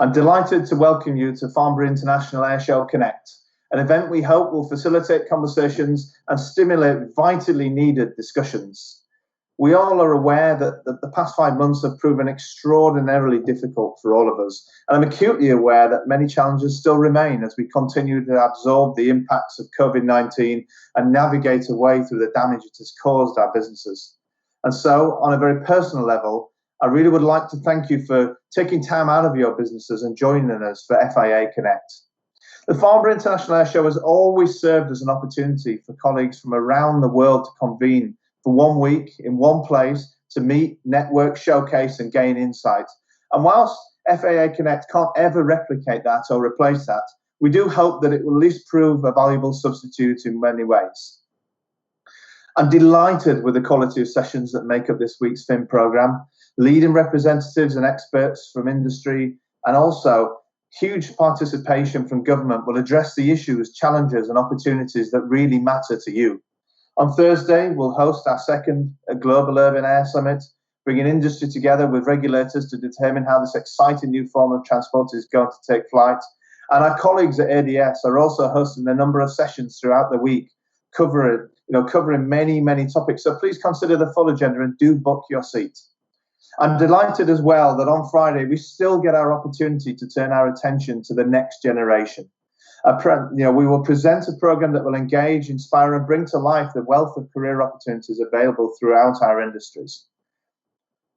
I'm delighted to welcome you to Farnborough International Airshow Connect, an event we hope will facilitate conversations and stimulate vitally needed discussions. We all are aware that the past 5 months have proven extraordinarily difficult for all of us, and I'm acutely aware that many challenges still remain as we continue to absorb the impacts of COVID-19 and navigate a way through the damage it has caused our businesses. And so, on a very personal level, I really would like to thank you for taking time out of your businesses and joining us for FIA Connect. The Farnborough International Airshow has always served as an opportunity for colleagues from around the world to convene for 1 week in one place to meet, network, showcase and gain insight. And whilst FIA Connect can't ever replicate that or replace that, we do hope that it will at least prove a valuable substitute in many ways. I'm delighted with the quality of sessions that make up this week's FIM programme. Leading representatives and experts from industry and also huge participation from government will address the issues, challenges and opportunities that really matter to you. On Thursday, we'll host our second Global Urban Air Summit, bringing industry together with regulators to determine how this exciting new form of transport is going to take flight. And our colleagues at ADS are also hosting a number of sessions throughout the week, covering many topics. So please consider the full agenda and do book your seat. I'm delighted as well that on Friday we still get our opportunity to turn our attention to the next generation. We will present a program that will engage, inspire and bring to life the wealth of career opportunities available throughout our industries.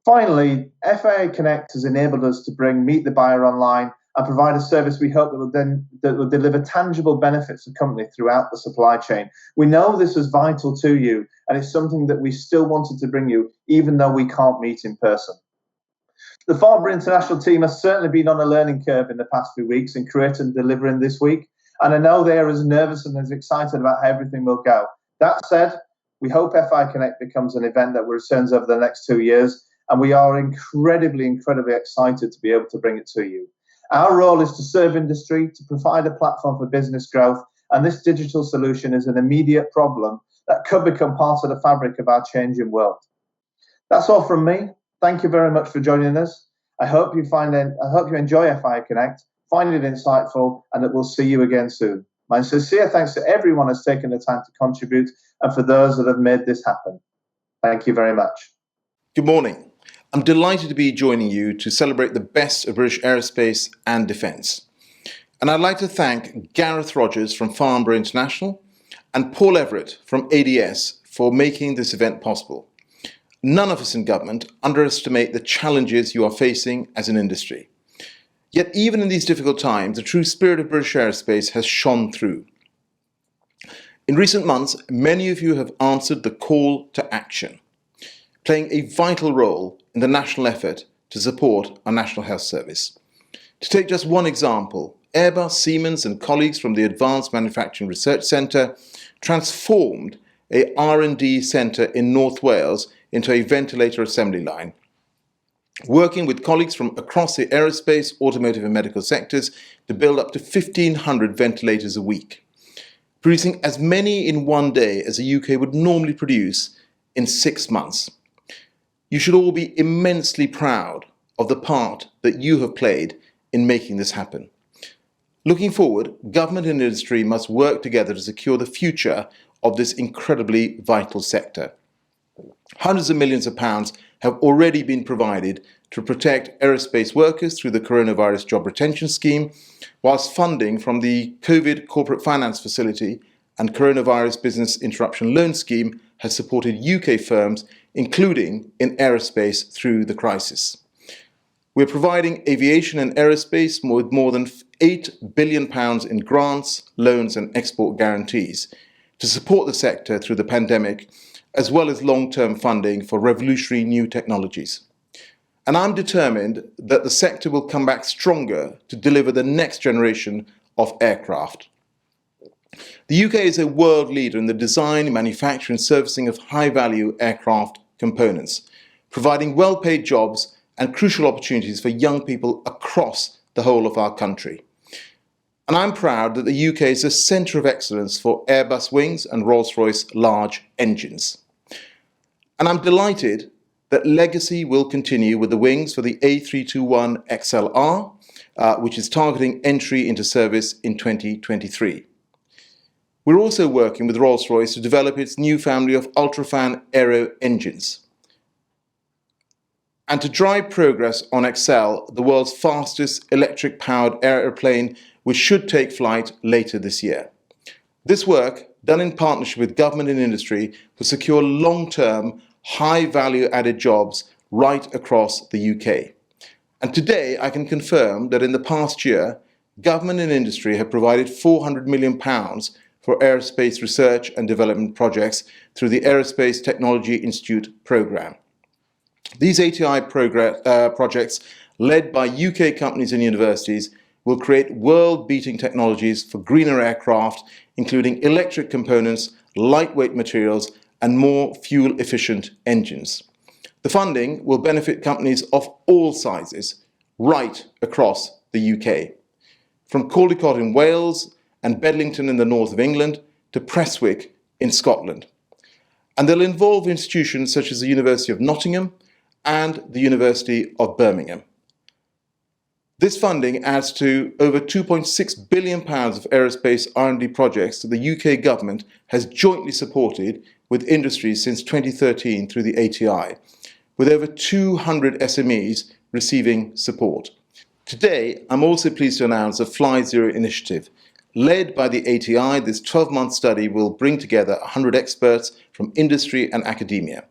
Finally, FIA Connect has enabled us to bring Meet the Buyer online and provide a service we hope that will deliver tangible benefits to the company throughout the supply chain. We know this is vital to you and it's something that we still wanted to bring you even though we can't meet in person. The Farnborough International team has certainly been on a learning curve in the past few weeks in creating and delivering this week. And I know they are as nervous and as excited about how everything will go. That said, we hope FI Connect becomes an event that returns over the next 2 years, and we are incredibly excited to be able to bring it to you. Our role is to serve industry, to provide a platform for business growth, and this digital solution is an immediate problem that could become part of the fabric of our changing world. That's all from me. Thank you very much for joining us. I hope you enjoy FI Connect. Find it insightful, and that we'll see you again soon. My sincere thanks to everyone who's taken the time to contribute and for those that have made this happen. Thank you very much. Good morning. I'm delighted to be joining you to celebrate the best of British aerospace and defence. And I'd like to thank Gareth Rogers from Farnborough International and Paul Everett from ADS for making this event possible. None of us in government underestimate the challenges you are facing as an industry. Yet even in these difficult times, the true spirit of British aerospace has shone through. In recent months, many of you have answered the call to action, playing a vital role in the national effort to support our National Health Service. To take just one example, Airbus, Siemens and colleagues from the Advanced Manufacturing Research Centre transformed a R&D centre in North Wales into a ventilator assembly line, working with colleagues from across the aerospace, automotive and medical sectors to build up to 1,500 ventilators a week, producing as many in one day as the UK would normally produce in 6 months. You should all be immensely proud of the part that you have played in making this happen. Looking forward, government and industry must work together to secure the future of this incredibly vital sector. Hundreds of millions of pounds have already been provided to protect aerospace workers through the Coronavirus Job Retention Scheme, whilst funding from the COVID Corporate Finance Facility and Coronavirus Business Interruption Loan Scheme has supported UK firms, including in aerospace, through the crisis. We're providing aviation and aerospace with more than £8 billion in grants, loans and export guarantees to support the sector through the pandemic, as well as long-term funding for revolutionary new technologies. And I'm determined that the sector will come back stronger to deliver the next generation of aircraft. The UK is a world leader in the design, manufacture and servicing of high-value aircraft components, providing well-paid jobs and crucial opportunities for young people across the whole of our country. And I'm proud that the UK is a centre of excellence for Airbus wings and Rolls-Royce large engines. And I'm delighted that legacy will continue with the wings for the A321XLR which is targeting entry into service in 2023. We're also working with Rolls-Royce to develop its new family of ultrafan aero engines and to drive progress on Excel, the world's fastest electric-powered aeroplane, which should take flight later this year. This work, done in partnership with government and industry, will secure long-term, high-value added jobs right across the UK. And today I can confirm that in the past year, government and industry have provided £400 million for aerospace research and development projects through the Aerospace Technology Institute programme. These ATI projects, led by UK companies and universities, will create world-beating technologies for greener aircraft, including electric components, lightweight materials, and more fuel-efficient engines. The funding will benefit companies of all sizes, right across the UK, from Caldicot in Wales and Bedlington in the north of England to Prestwick in Scotland. And they'll involve institutions such as the University of Nottingham and the University of Birmingham. This funding adds to over £2.6 billion of aerospace R&D projects that the UK government has jointly supported with industries since 2013 through the ATI, with over 200 SMEs receiving support. Today, I'm also pleased to announce the Fly Zero initiative. Led by the ATI, this 12-month study will bring together 100 experts from industry and academia.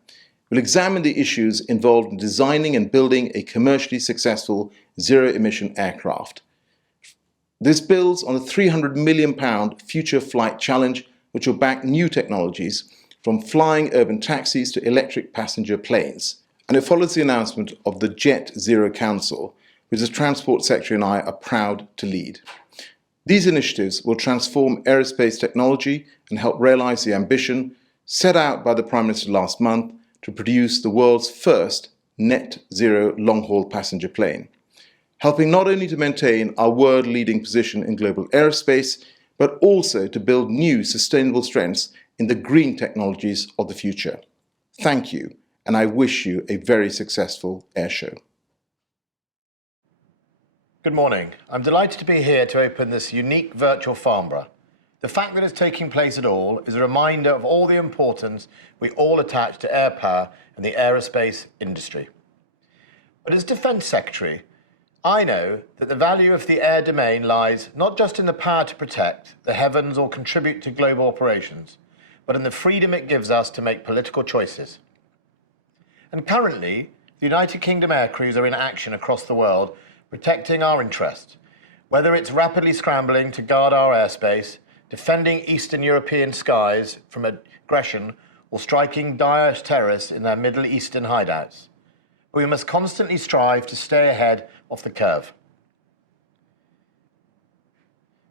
We'll examine the issues involved in designing and building a commercially successful zero-emission aircraft. This builds on the £300 million Future Flight Challenge, which will back new technologies from flying urban taxis to electric passenger planes. And it follows the announcement of the Jet Zero Council, which the Transport Secretary and I are proud to lead. These initiatives will transform aerospace technology and help realise the ambition set out by the Prime Minister last month to produce the world's first net zero long-haul passenger plane, helping not only to maintain our world-leading position in global aerospace, but also to build new sustainable strengths in the green technologies of the future. Thank you, and I wish you a very successful airshow. Good morning. I'm delighted to be here to open this unique virtual Farnborough. The fact that it's taking place at all is a reminder of all the importance we all attach to air power and the aerospace industry. But as Defence Secretary, I know that the value of the air domain lies not just in the power to protect the heavens or contribute to global operations, but in the freedom it gives us to make political choices. And currently, the United Kingdom aircrews are in action across the world, protecting our interests, whether it's rapidly scrambling to guard our airspace, defending Eastern European skies from aggression, or striking Daesh terrorists in their Middle Eastern hideouts. But we must constantly strive to stay ahead of the curve.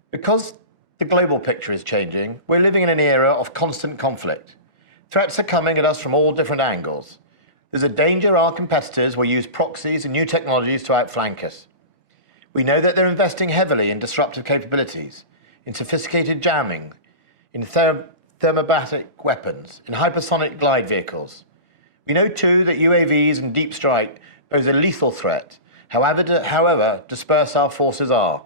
Because the global picture is changing, we're living in an era of constant conflict. Threats are coming at us from all different angles. There's a danger our competitors will use proxies and new technologies to outflank us. We know that they're investing heavily in disruptive capabilities, in sophisticated jamming, in thermobatic weapons, in hypersonic glide vehicles. We know too that UAVs and deep strike pose a lethal threat, however dispersed our forces are.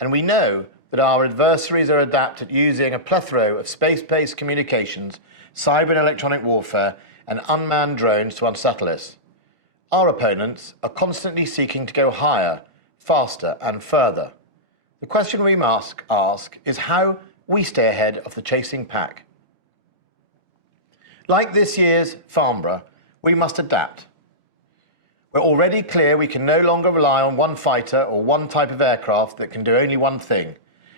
And we know that our adversaries are adept at using a plethora of space-based communications, cyber and electronic warfare, and unmanned drones to unsettle us. Our opponents are constantly seeking to go higher, faster and further. The question we must ask is how we stay ahead of the chasing pack. Like this year's Farnborough, we must adapt. We're already clear we can no longer rely on one fighter or one type of aircraft that can do only one thing: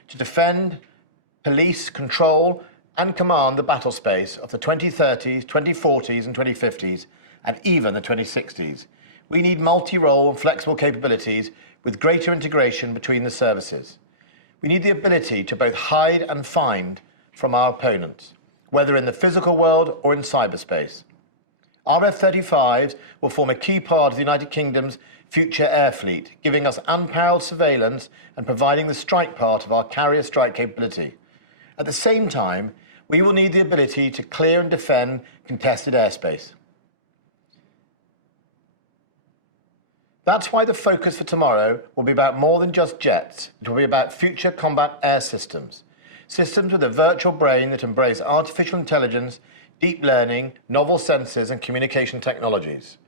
to defend, police, control and command the battle space of the 2030s, 2040s and 2050s, and even the 2060s. We need multi-role and flexible capabilities with greater integration between the services. We need the ability to both hide and find from our opponents, whether in the physical world or in cyberspace. Our F-35s will form a key part of the United Kingdom's future air fleet, giving us unparalleled surveillance and providing the strike part of our carrier strike capability. At the same time, we will need the ability to clear and defend contested airspace. That's why the focus for tomorrow will be about more than just jets. It will be about future combat air systems. Systems with a virtual brain that embrace artificial intelligence, deep learning, novel sensors and communication technologies.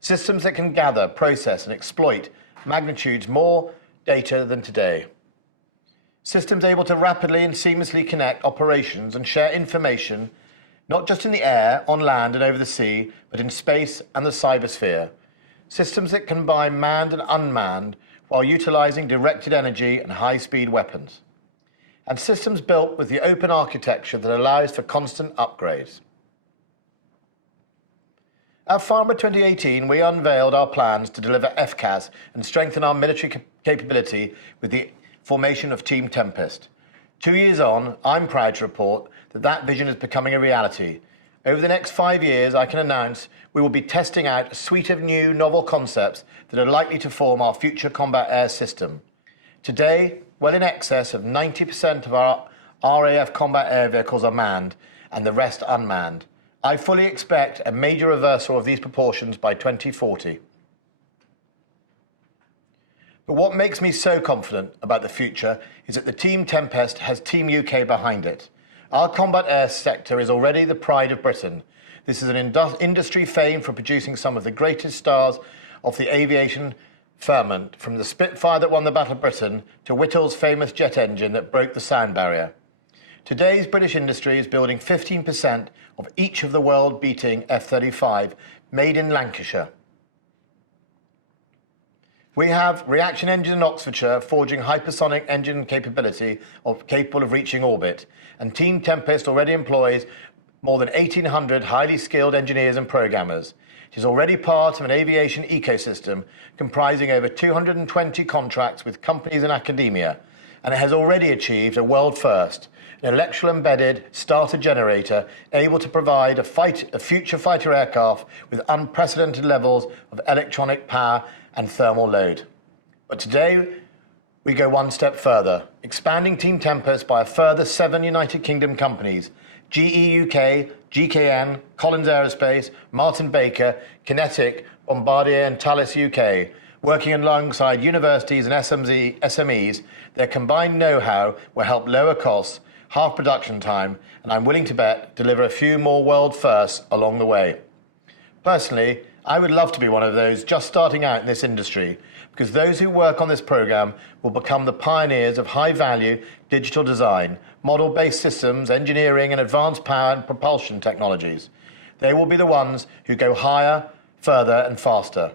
Systems that can gather, process and exploit magnitudes more data than today. Systems able to rapidly and seamlessly connect operations and share information, not just in the air, on land and over the sea, but in space and the cybersphere. Systems that combine manned and unmanned while utilizing directed energy and high-speed weapons. And systems built with the open architecture that allows for constant upgrades. At Farnborough 2018, we unveiled our plans to deliver FCAS and strengthen our military capability with the formation of Team Tempest. 2 years on, I'm proud to report that that vision is becoming a reality. Over the next 5 years, I can announce we will be testing out a suite of new novel concepts that are likely to form our future combat air system. Today, well in excess of 90% of our RAF combat air vehicles are manned and the rest unmanned. I fully expect a major reversal of these proportions by 2040. But what makes me so confident about the future is that the Team Tempest has Team UK behind it. Our combat air sector is already the pride of Britain. This is an industry famed for producing some of the greatest stars of the aviation firmament, from the Spitfire that won the Battle of Britain to Whittle's famous jet engine that broke the sound barrier. Today's British industry is building 15% of each of the world-beating F-35 made in Lancashire. We have reaction engine in Oxfordshire forging hypersonic engine capability capable of reaching orbit, and Team Tempest already employs more than 1,800 highly skilled engineers and programmers. It is already part of an aviation ecosystem comprising over 220 contracts with companies and academia, and it has already achieved a world first, an electrical embedded starter generator able to provide a future fighter aircraft with unprecedented levels of electronic power and thermal load. But today, we go one step further, expanding Team Tempest by a further 7 United Kingdom companies: GE UK, GKN, Collins Aerospace, Martin Baker, Kinetic, Bombardier and Thales UK. Working alongside universities and SMEs, their combined know-how will help lower costs, half production time, and I'm willing to bet deliver a few more world firsts along the way. Personally, I would love to be one of those just starting out in this industry, because those who work on this program will become the pioneers of high-value digital design, model-based systems, engineering, and advanced power and propulsion technologies. They will be the ones who go higher, further, and faster.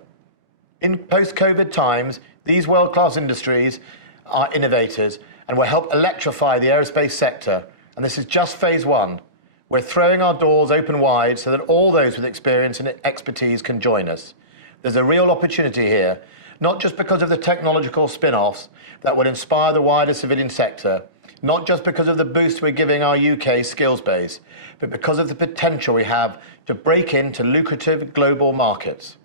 In post-COVID times, these world-class industries are innovators and will help electrify the aerospace sector, and this is just phase one. We're throwing our doors open wide so that all those with experience and expertise can join us. There's a real opportunity here, not just because of the technological spin-offs that will inspire the wider civilian sector, not just because of the boost we're giving our UK skills base, but because of the potential we have to break into lucrative global markets.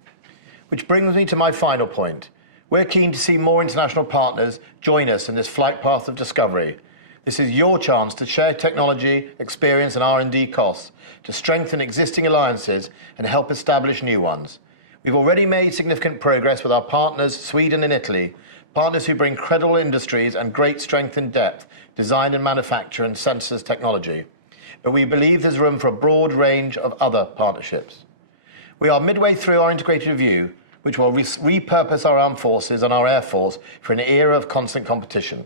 Which brings me to my final point. We're keen to see more international partners join us in this flight path of discovery. This is your chance to share technology, experience and R&D costs, to strengthen existing alliances and help establish new ones. We've already made significant progress with our partners, Sweden and Italy, partners who bring credible industries and great strength and depth, design and manufacture and sensors technology. But we believe there's room for a broad range of other partnerships. We are midway through our integrated review, which will repurpose our armed forces and our air force for an era of constant competition.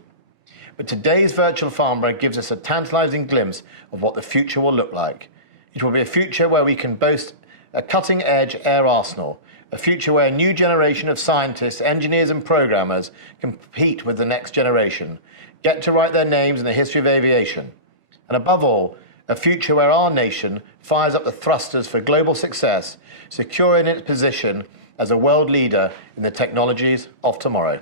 But today's virtual Farnborough gives us a tantalising glimpse of what the future will look like. It will be a future where we can boast a cutting-edge air arsenal, a future where a new generation of scientists, engineers and programmers compete with the next generation, get to write their names in the history of aviation. And above all, a future where our nation fires up the thrusters for global success, securing its position as a world leader in the technologies of tomorrow.